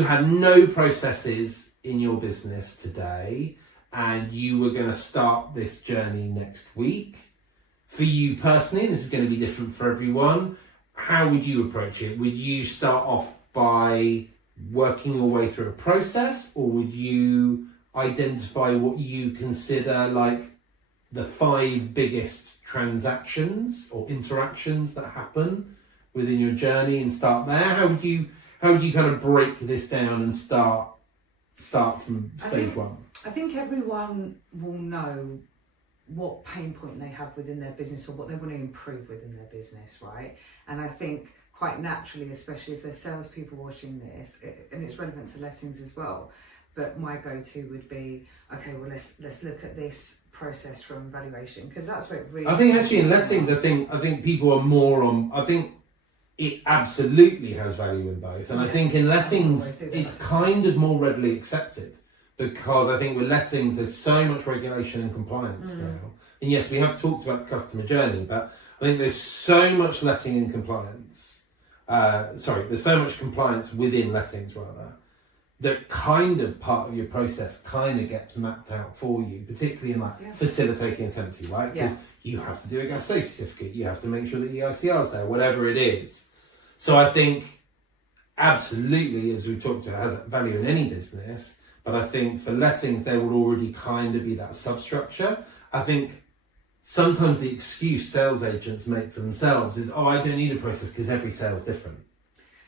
had no processes in your business today and you were going to start this journey next week, for you personally, this is going to be different for everyone, how would you approach it? Would you start off by working your way through a process, or would you identify what you consider like the 5 biggest transactions or interactions that happen within your journey and start there? How would you kind of break this down and start from stage 1? I think everyone will know what pain point they have within their business or what they want to improve within their business, right? And I think quite naturally, especially if there's salespeople watching this, and it's relevant to lettings as well, but my go-to would be, okay, well, let's look at this process from valuation, because that's what it really. I think actually in lettings, I think people are more on. I think it absolutely has value in both, and I think in lettings it's kind of more readily accepted, because I think with lettings there's so much regulation and compliance now. And yes, we have talked about the customer journey, but I think there's so much letting and compliance. There's so much compliance within lettings rather, that kind of part of your process kind of gets mapped out for you, particularly in facilitating a tenancy, right? Because you have to do a gas safety certificate, you have to make sure that the ICR's there, whatever it is. So I think absolutely, as we've talked about, it has value in any business, but I think for lettings there would already kind of be that substructure. I think sometimes the excuse sales agents make for themselves is, I don't need a process because every sale's different.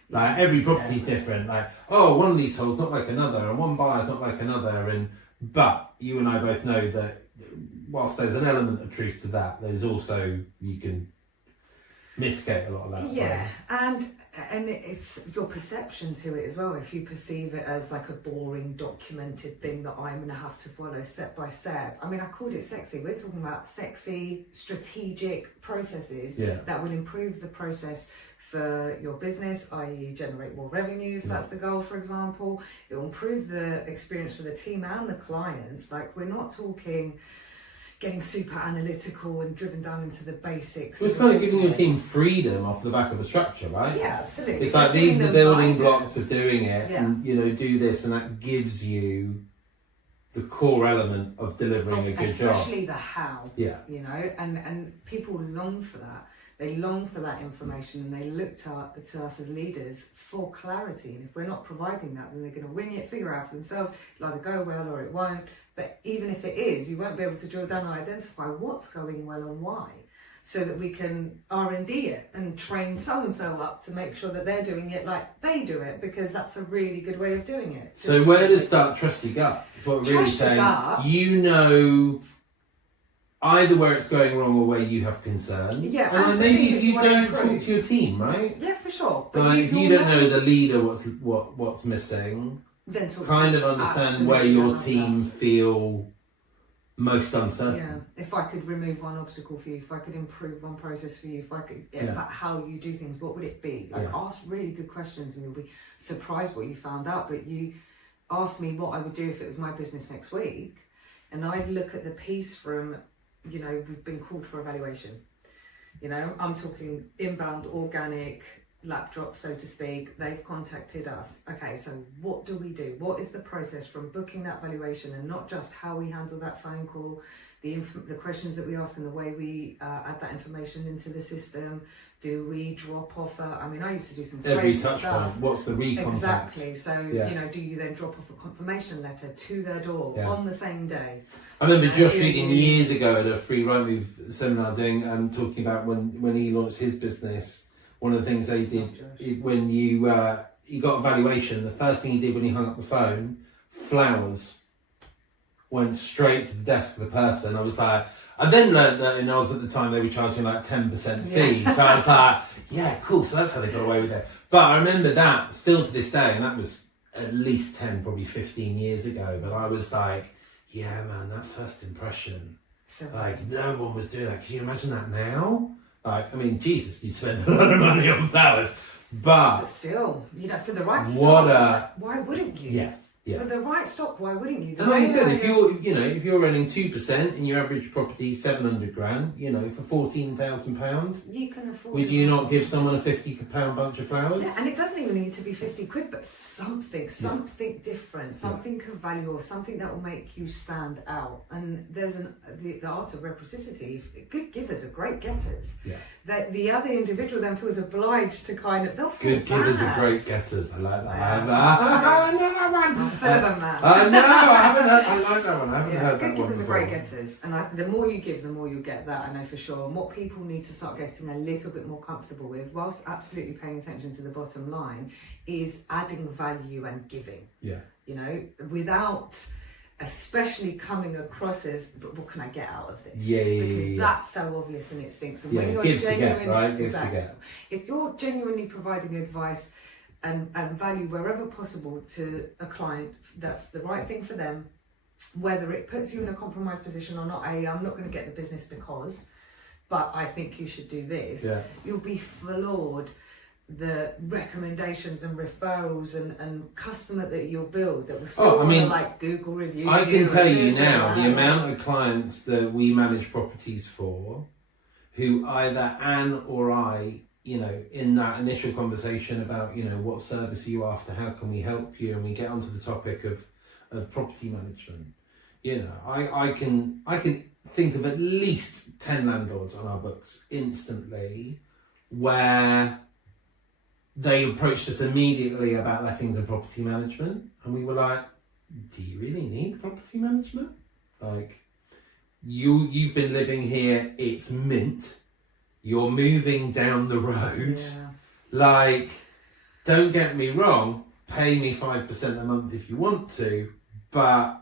Like every property's different. Like, one leasehold's not like another, and one buyer's not like another. But you and I both know that whilst there's an element of truth to that, there's also, you can mitigate a lot of that. Yeah, and it's your perception to it as well. If you perceive it as like a boring, documented thing that I'm going to have to follow step by step. I mean, I called it sexy. We're talking about sexy, strategic processes that will improve the process for your business, i.e. generate more revenue, if that's the goal, for example. It will improve the experience for the team and the clients. Like, we're not talking getting super analytical and driven down into the basics. Well, it's kind of giving your team freedom off the back of a structure, right? Yeah, absolutely. It's like these are the building blocks of doing it, and do this, and that gives you the core element of delivering a good job. Especially the how. Yeah. And people long for that. They long for that information, and they look to us as leaders for clarity. And if we're not providing that, then they're going to wing it, figure out for themselves. It'll either go well or it won't. But even if it is, you won't be able to drill down and identify what's going well and why, so that we can R&D it and train so-and-so up to make sure that they're doing it like they do it, because that's a really good way of doing it. So where does that trust your gut? It's what we're really saying. You know either where it's going wrong or where you have concerns. Yeah, and maybe if you don't talk to your team, right? Yeah, for sure. But if you don't know as a leader what's missing, then kind of understand where your team feel most uncertain. Yeah, if I could remove one obstacle for you, if I could improve one process for you, if I could about how you do things, what would it be? Like ask really good questions and you'll be surprised what you found out. But you asked me what I would do if it was my business next week, and I'd look at the piece from, you know, we've been called for evaluation. You know, I'm talking inbound, organic, lap drop, so to speak. They've contacted us. Okay, so what do we do? What is the process from booking that valuation, and not just how we handle that phone call, the questions that we ask and the way we add that information into the system? Do we drop off I mean, I used to do some every crazy touch stuff. point. What's the recontact? Exactly. So, you know, do you then drop off a confirmation letter to their door on the same day? I remember Josh Viking years ago at a free right move seminar doing talking about when he launched his business. One of the things they did when you got a valuation, the first thing he did when he hung up the phone, flowers went straight to the desk of the person. I was like, I then learned that in Oz at the time they were charging like 10% fee. So I was like, yeah, cool. So that's how they got away with it. But I remember that still to this day, and that was at least 10, probably 15 years ago. But I was like, yeah, man, that first impression, like no one was doing that. Can you imagine that now? Like, I mean, Jesus, you'd spend a lot of money on flowers, but still, you know, for the right stock, why wouldn't you? Yeah. For the right stock, why wouldn't you? And like you said, if you're running 2% and your average property is 700 grand, you know, for £14,000, you can afford. Would you not give someone a £50 bunch of flowers? Yeah, and it doesn't even need to be 50 quid, but something different, something of value, or something that will make you stand out. And there's the art of reciprocity. Good givers are great getters. Yeah. The other individual then feels obliged to they'll feel good givers are great getters. I like that. I know that one. I know. I haven't heard. I like that one. I haven't heard that one. Good givers are before. great getters, and the more you give, the more you get. That I know for sure. And what people need to start getting a little bit more comfortable with, whilst absolutely paying attention to the bottom line, is adding value and giving. Yeah. You know, without especially coming across as, but what can I get out of this? Because that's so obvious and it stinks. And when you're genuinely, if you're genuinely providing advice and value wherever possible to a client, that's the right thing for them, whether it puts you in a compromised position or not. I'm not going to get the business because, but I think you should do this. Yeah. You'll be floored the recommendations and referrals and customer that you'll build that will still like Google review. I can tell you now the amount of clients that we manage properties for, who either Anne or I, you know, in that initial conversation about, you know, what service are you after, how can we help you, and we get onto the topic of property management. You know, I can think of at least 10 landlords on our books instantly where they approached us immediately about lettings and property management, and we were like, do you really need property management? Like, you've been living here, it's mint, you're moving down the road. Yeah. Like, don't get me wrong, pay me 5% a month if you want to, but I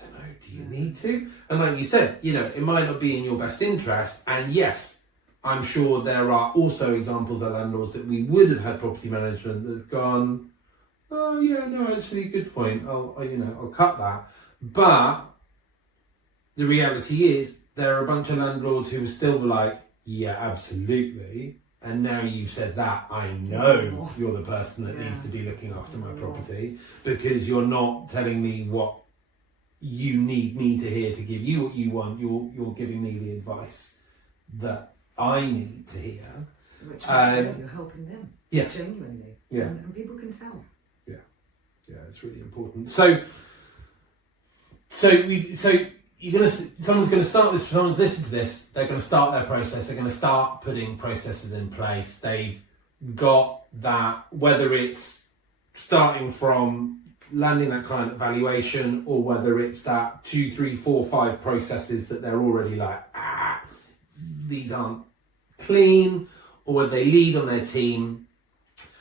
don't know, do you need to? And like you said, you know, it might not be in your best interest, and yes, I'm sure there are also examples of landlords that we would have had property management that's gone, oh yeah, no, actually, good point. I'll cut that. But the reality is there are a bunch of landlords who are still like, yeah, absolutely. And now you've said that, I know you're the person that needs to be looking after my property, because you're not telling me what you need me to hear to give you what you want. You're giving me the advice that I need to hear. Which you're helping them. Yeah. Genuinely. Yeah. And people can tell. Yeah. Yeah, it's really important. So someone's gonna start this, someone's listened to this, they're gonna start their process, they're gonna start putting processes in place. They've got that, whether it's starting from landing that client evaluation, or whether it's that 2, 3, 4, 5 processes that they're already like, these aren't clean, or whether they lead on their team.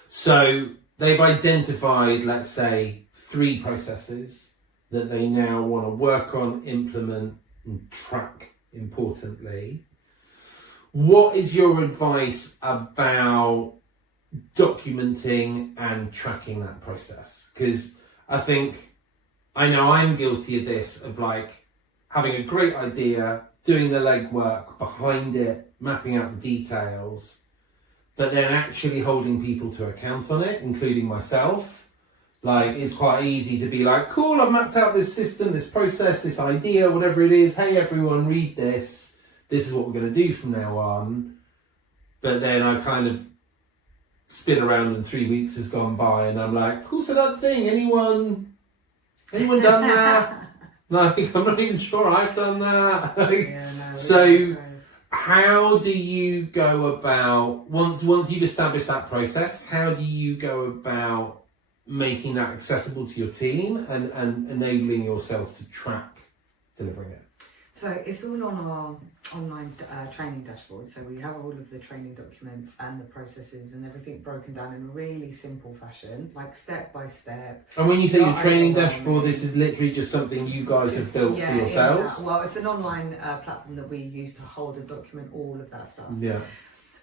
So they've identified, let's say, 3 processes that they now want to work on, implement, and track importantly. What is your advice about documenting and tracking that process? Because I know I'm guilty of this, of like having a great idea, doing the legwork behind it, mapping out the details, but then actually holding people to account on it, including myself. Like, it's quite easy to be like, cool, I've mapped out this system, this process, this idea, whatever it is. Hey, everyone, read this. This is what we're going to do from now on. But then I kind of spin around and 3 weeks has gone by and I'm like, cool, so that thing, anyone done that? Like, I'm not even sure I've done that. So how do you go about, once you've established that process, how do you go about making that accessible to your team and enabling yourself to track delivering it? So it's all on our online training dashboard. So we have all of the training documents and the processes and everything broken down in a really simple fashion, like step by step. And when you say your training dashboard, this is literally just something you guys have built for yourselves? Well, it's an online platform that we use to hold and document all of that stuff. Yeah.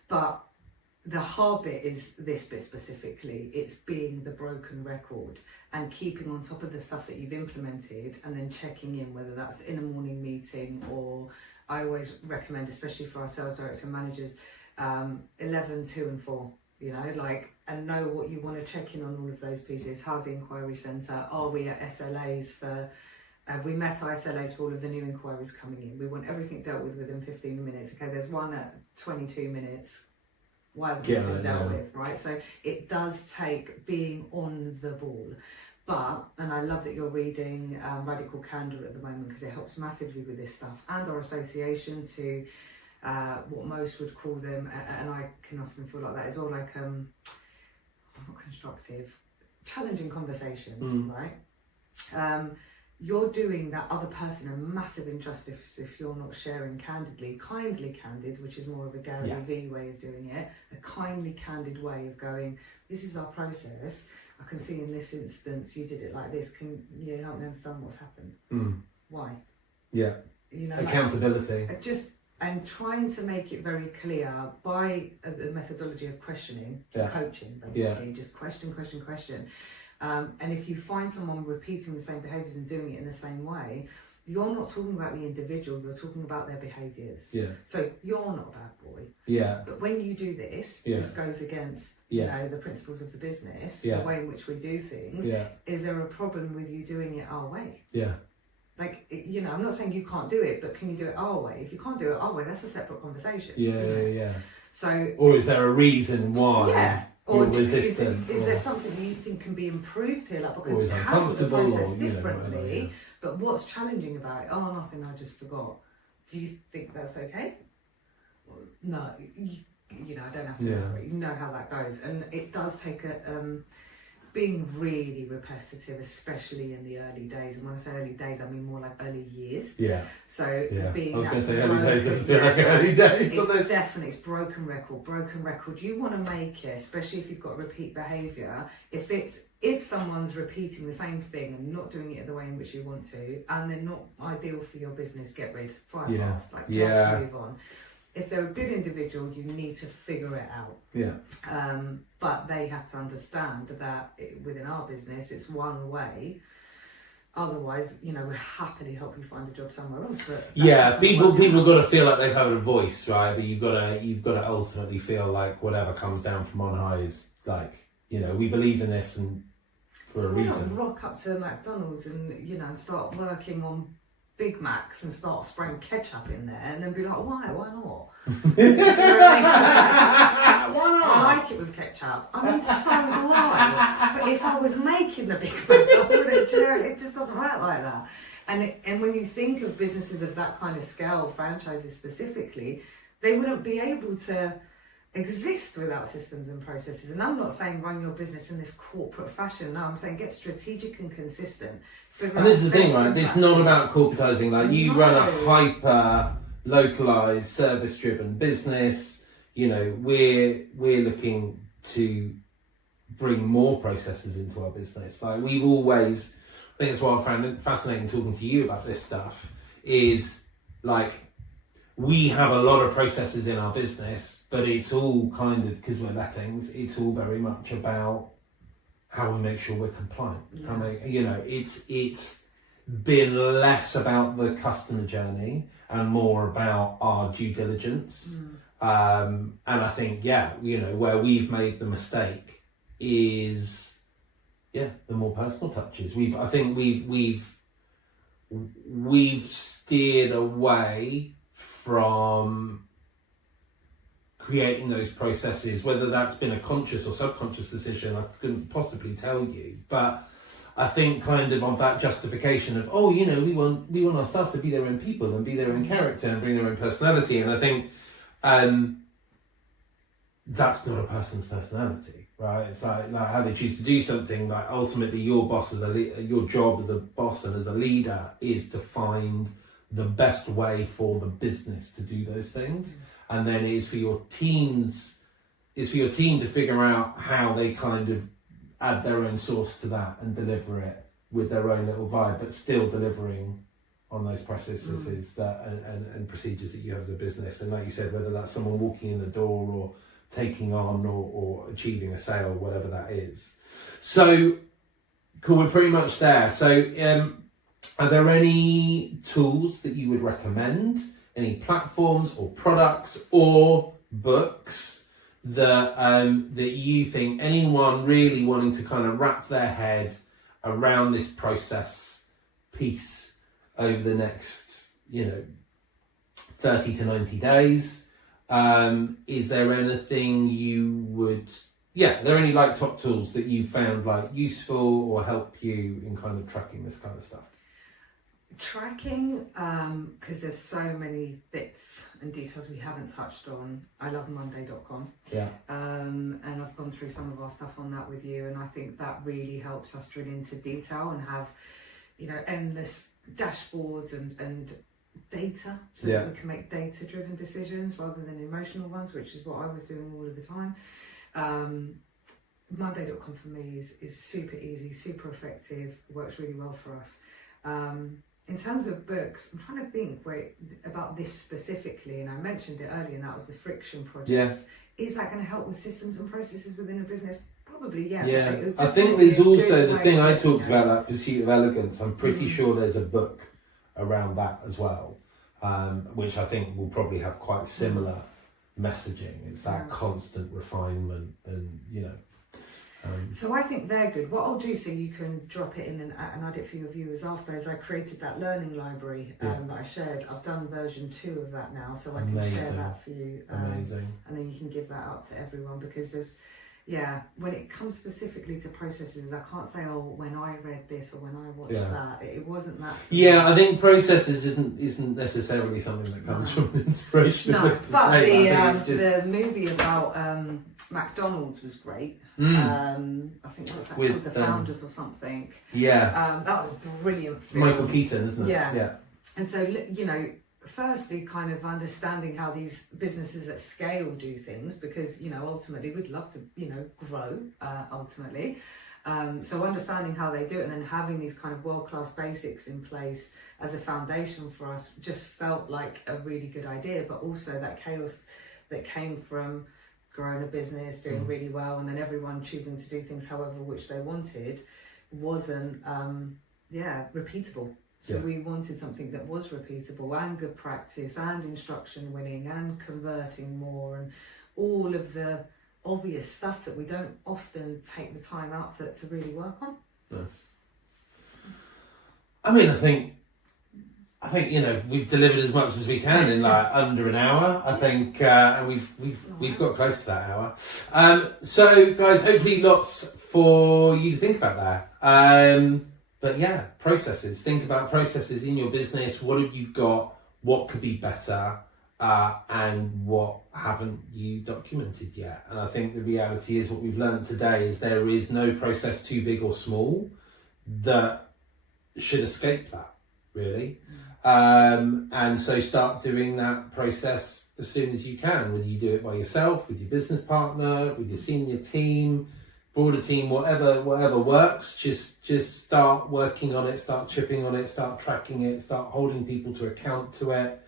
But the hard bit is this bit specifically. It's being the broken record and keeping on top of the stuff that you've implemented and then checking in, whether that's in a morning meeting, or I always recommend, especially for our sales directors and managers, 11, 2 and 4, you know, like, and know what you want to check in on all of those pieces. How's the inquiry centre? Are we at SLAs for, we met our SLAs for all of the new inquiries coming in. We want everything dealt with within 15 minutes. Okay, there's one at 22 minutes. Why hasn't this been dealt with, right? So it does take being on the ball. But, and I love that you're reading Radical Candor at the moment, because it helps massively with this stuff, and our association to what most would call them, and I can often feel like that as well, like not constructive, challenging conversations, right? You're doing that other person a massive injustice if you're not sharing candidly. Kindly candid, which is more of a Gary Vee way of doing it, a kindly candid way of going, this is our process. I can see in this instance you did it like this. Can you help me understand what's happened? Why? Yeah. You know, accountability. And trying to make it very clear by the methodology of questioning, coaching basically, just question. And if you find someone repeating the same behaviours and doing it in the same way, you're not talking about the individual, you're talking about their behaviours. Yeah. So you're not a bad boy. Yeah. But when you do this, this goes against you know, the principles of the business, the way in which we do things. Yeah. Is there a problem with you doing it our way? Yeah. Like, you know, I'm not saying you can't do it, but can you do it our way? If you can't do it our way, that's a separate conversation. Yeah. So. Or is there a reason why? Yeah. Or is there something that you think can be improved here? Like, because you handle the process differently, but what's challenging about it? Oh, nothing, I just forgot. Do you think that's okay? No, you know, I don't have to elaborate. You know how that goes. And it does take being really repetitive, especially in the early days. And when I say early days, I mean more like early years. Yeah. So being I was going to say early days, doesn't feel like early days. It's definitely, it's broken record. You want to make it, especially if you've got repeat behaviour, if someone's repeating the same thing and not doing it the way in which you want to, and they're not ideal for your business, get rid, fire fast, like just move on. If they're a good individual, you need to figure it out. Yeah. But they have to understand that within our business, it's one way. Otherwise, you know, we'll happily help you find a job somewhere else. But people got to feel like they've had a voice, right? But you've got to ultimately feel like whatever comes down from on high is like, you know, we believe in this and for a reason. Rock up to McDonald's and, you know, start working on Big Macs and start spraying ketchup in there and then be like, why not? Do you know what I mean? Why not? I like it with ketchup. I mean, so do I. But if I was making the Big Mac, I wouldn't, it just doesn't work like that. And when you think of businesses of that kind of scale, franchises specifically, they wouldn't be able to exist without systems and processes. And I'm not saying run your business in this corporate fashion. No, I'm saying get strategic and consistent. And this is the thing, right? It's not about corporatizing. Like, you run a hyper localized, service driven business. You know, we're looking to bring more processes into our business. Like, we've always, I think that's why I found it fascinating talking to you about this stuff, is like, we have a lot of processes in our business, but it's all kind of, because we're lettings, it's all very much about how we make sure we're compliant. It's been less about the customer journey and more about our due diligence. And I think, where we've made the mistake is, the more personal touches. I think we've steered away from creating those processes, whether that's been a conscious or subconscious decision, I couldn't possibly tell you. But I think kind of that justification of, we want our staff to be their own people and be their own character and bring their own personality. And I think that's not a person's personality, right? It's like how they choose to do something. Like, ultimately, your job as a boss and as a leader is to find the best way for the business to do those things. And then it is for your team to figure out how they kind of add their own sauce to that and deliver it with their own little vibe, but still delivering on those processes and procedures that you have as a business. And like you said, whether that's someone walking in the door or taking on or achieving a sale, whatever that is. So, cool, we're pretty much there. So, are there any tools that you would recommend? Any platforms or products or books that you think anyone really wanting to kind of wrap their head around this process piece over the next 30 to 90 days, is there anything you would are there any top tools that you found useful or help you in kind of tracking this kind of stuff? Tracking, because there's so many bits and details we haven't touched on. I love Monday.com. And I've gone through some of our stuff on that with you, and I think that really helps us drill into detail and have, endless dashboards and data, so that we can make data-driven decisions rather than emotional ones, which is what I was doing all of the time. Monday.com for me is super easy, super effective, works really well for us. In terms of books, I'm trying to think about this specifically, and I mentioned it earlier, and that was the Friction Project. Is that going to help with systems and processes within a business? Probably, yeah. I think there's also the thing I talked about, that Pursuit of Elegance. I'm pretty sure there's a book around that as well, which I think will probably have quite similar messaging. It's that constant refinement and, so I think they're good. What I'll do, so you can drop it in and add it for your viewers after, is I created that learning library that I shared. I've done version 2 of that now, so I can share that for you. Amazing. And then you can give that out to everyone, because there's, when it comes specifically to processes, I can't say, when I read this or when I watched that. It wasn't that. I think processes isn't necessarily something that comes from inspiration. No, but the movie about McDonald's was great. I think what's that called, The Founders or something. That was a brilliant film. Michael Keaton, isn't it? Yeah. And so, firstly, kind of understanding how these businesses at scale do things, because, ultimately we'd love to, grow, ultimately. So understanding how they do it, and then having these kind of world-class basics in place as a foundation for us just felt like a really good idea, but also that chaos that came from growing a business, doing really well, and then everyone choosing to do things however which they wanted wasn't, repeatable. So we wanted something that was repeatable and good practice and instruction winning and converting more and all of the obvious stuff that we don't often take the time out to really work on. Nice. I mean, I think we've delivered as much as we can in under an hour. I think, and we've got close to that hour. So guys, hopefully lots for you to think about there. But processes. Think about processes in your business. What have you got? What could be better? And what haven't you documented yet? And I think the reality is, what we've learned today is there is no process too big or small that should escape that, really. And so start doing that process as soon as you can, whether you do it by yourself, with your business partner, with your senior team, broader team, whatever works. Just start working on it, start chipping on it, start tracking it, start holding people to account to it.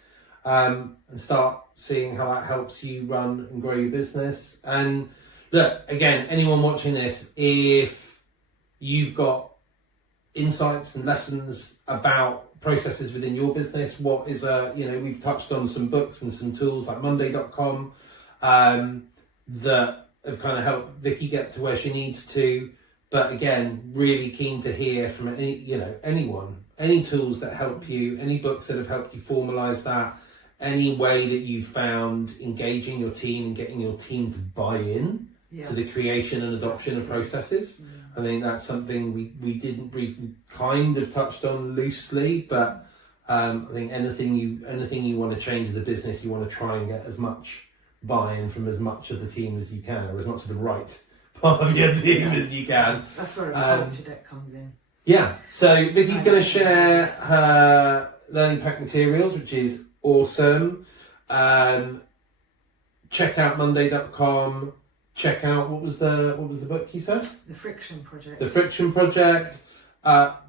and start seeing how that helps you run and grow your business. And look, again, anyone watching this, if you've got insights and lessons about processes within your business, what is we've touched on some books and some tools like Monday.com that have kind of helped Vicky get to where she needs to. But again, really keen to hear from anyone, any tools that help you, any books that have helped you formalize that, any way that you found engaging your team and getting your team to buy in to the creation and adoption of processes. I think that's something we didn't briefly kind of touched on loosely, but I think anything you want to change as a business, you want to try and get as much buy-in from as much of the team as you can, or as much of the right part of your team as you can. That's where a culture deck comes in. Yeah, so Vicky's going to share her learning pack materials, which is awesome. Check out Monday.com. Check out what was the book you said? The Friction Project. The Friction Project.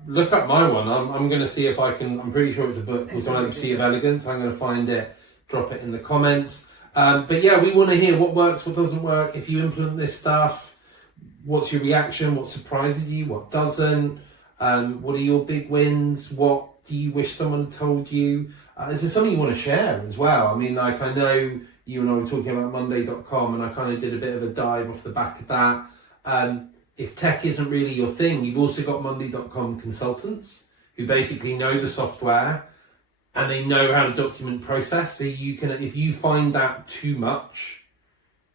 Look up my one. I'm going to see if I can. I'm pretty sure it's a book called The Sea of Elegance. I'm going to find it. Drop it in the comments. But yeah, we want to hear what works, what doesn't work. If you implement this stuff, what's your reaction? What surprises you? What doesn't? What are your big wins? What do you wish someone told you? Is there something you want to share as well? I mean, like, I know you and I were talking about Monday.com, and I kind of did a bit of a dive off the back of that. If tech isn't really your thing, you've also got Monday.com consultants who basically know the software and they know how to document process. So you can, if you find that too much,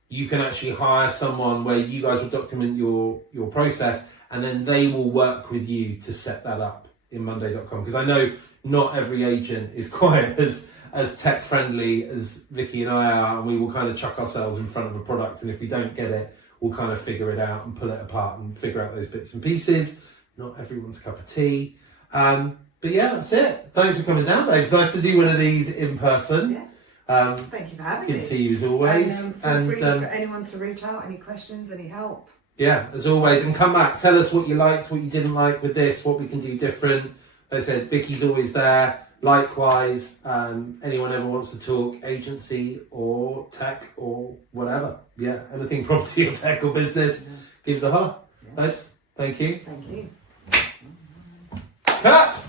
you can actually hire someone where you guys will document your process, and then they will work with you to set that up in Monday.com. Because I know not every agent is quite as tech friendly as Vicky and I are, and we will kind of chuck ourselves in front of a product, and if we don't get it, we'll kind of figure it out and pull it apart and figure out those bits and pieces. Not everyone's cup of tea. But yeah, that's it. Thanks for coming down, babe. It's nice to do one of these in person. Yeah. Thank you for having me. Good to see you as always. And feel free for anyone to reach out, any questions, any help. Yeah, as always. And come back, tell us what you liked, what you didn't like with this, what we can do different. Like I said, Vicky's always there. Likewise, anyone ever wants to talk agency or tech or whatever. Yeah, anything property or tech or business, give us a holler. Yeah. Nice. Thank you. Thank you. Cut!